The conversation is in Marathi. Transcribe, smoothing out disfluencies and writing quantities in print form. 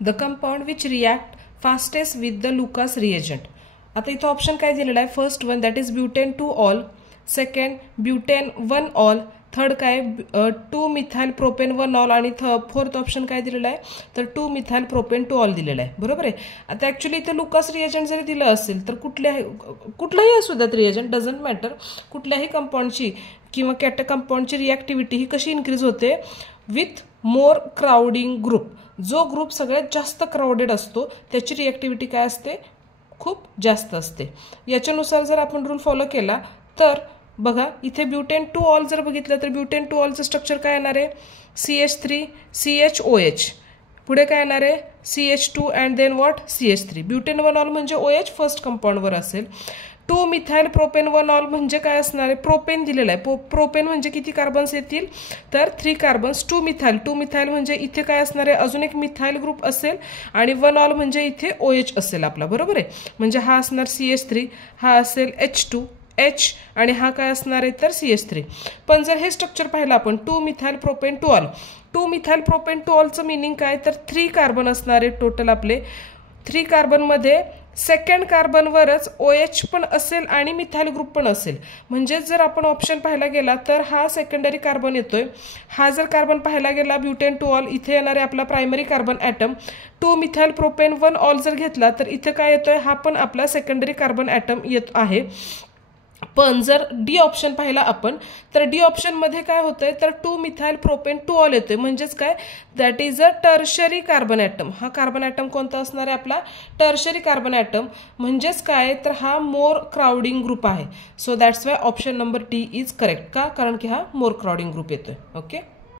The compound which react fastest with the Lucas reagent. आता इथं ऑप्शन काय दिलेलं आहे, first one that is butane 2 all, second butane 1 all, third काय 2 मिथाइल प्रोपेन 1 ऑल आणि फोर्थ ऑप्शन काय दिलेलं आहे तर 2 मिथाइल प्रोपेन 2 ऑल दिलेलं आहे. बरोबर आहे. आता ॲक्च्युली इथे लुकास रिएजंट जरी दिलं असेल तर कुठलाही असू द्यात रिएजंट, डझंट मॅटर, कुठल्याही कंपाऊंडची किंवा कंपाऊंडची रिॲक्टिव्हिटी ही कशी इन्क्रीज होते विथ मोर क्राउडिंग ग्रुप. जो ग्रुप सगळ्यात जास्त क्राउडेड असतो त्याची रिॲक्टिव्हिटी काय असते, खूप जास्त असते. याच्यानुसार जर आपण रूल फॉलो केला तर बघा इथे ब्युटेन 2 ऑल जर बघितलं तर ब्युटेन 2 ऑलचं स्ट्रक्चर काय येणार आहे, CH3 CHOH, पुढे काय येणार आहे CH2 and then what CH3. Butane 1 ol म्हणजे OH फर्स्ट कंपाऊंडवर असेल. 2 मिथाइल प्रोपेन 1 ऑल म्हणजे काय असणार आहे, प्रोपेन दिलेलं आहे. प्रोपेन म्हणजे किती कार्बन्स येतील तर 3 कार्बन्स. 2 मिथाइल म्हणजे इथे काय असणार आहे, अजून एक मिथाइल ग्रुप असेल आणि 1 ऑल म्हणजे इथे OH असेल आपला. बरोबर आहे. म्हणजे हा असणार CH3, हा असेल H2 H आणि हा काय असणार आहे तर CH3. पण जर हे स्ट्रक्चर पाहिलं आपण 2 methyl propane 2 ol, 2 methyl propane 2 ऑलचं मिनिंग काय तर 3 कार्बन असणार आहे टोटल आपले. 3 कार्बनमध्ये सेकंड कार्बनवरच OH पण असेल आणि मिथाइल ग्रुप पण असेल. म्हणजे जर आपण ऑप्शन पाहायला गेला तर हा सेकंडरी कार्बन येतोय. हा जर कार्बन पाहायला गेला ब्युटेन 2 ऑल, इथे येणार आहे आपला primary carbon atom. 2 methyl propane 1 ol जर घेतला तर इथे काय येतोय, हा पण आपला सेकंडरी कार्बन ॲटम येत आहे. पण जर डी ऑप्शन पाहिला आपण तर डी ऑप्शनमध्ये काय होतंय तर 2 मिथाइल प्रोपेन 2 ऑल येतोय. म्हणजेच काय that is a tertiary carbon atom. हा कार्बन ॲटम कोणता असणार आहे आपला टर्शरी कार्बन ॲटम. म्हणजेच काय तर हा मोर क्राउडिंग ग्रुप आहे. So that's why option number D is correct. का, कारण की हा मोर क्राउडिंग ग्रुप येतोय. ओके.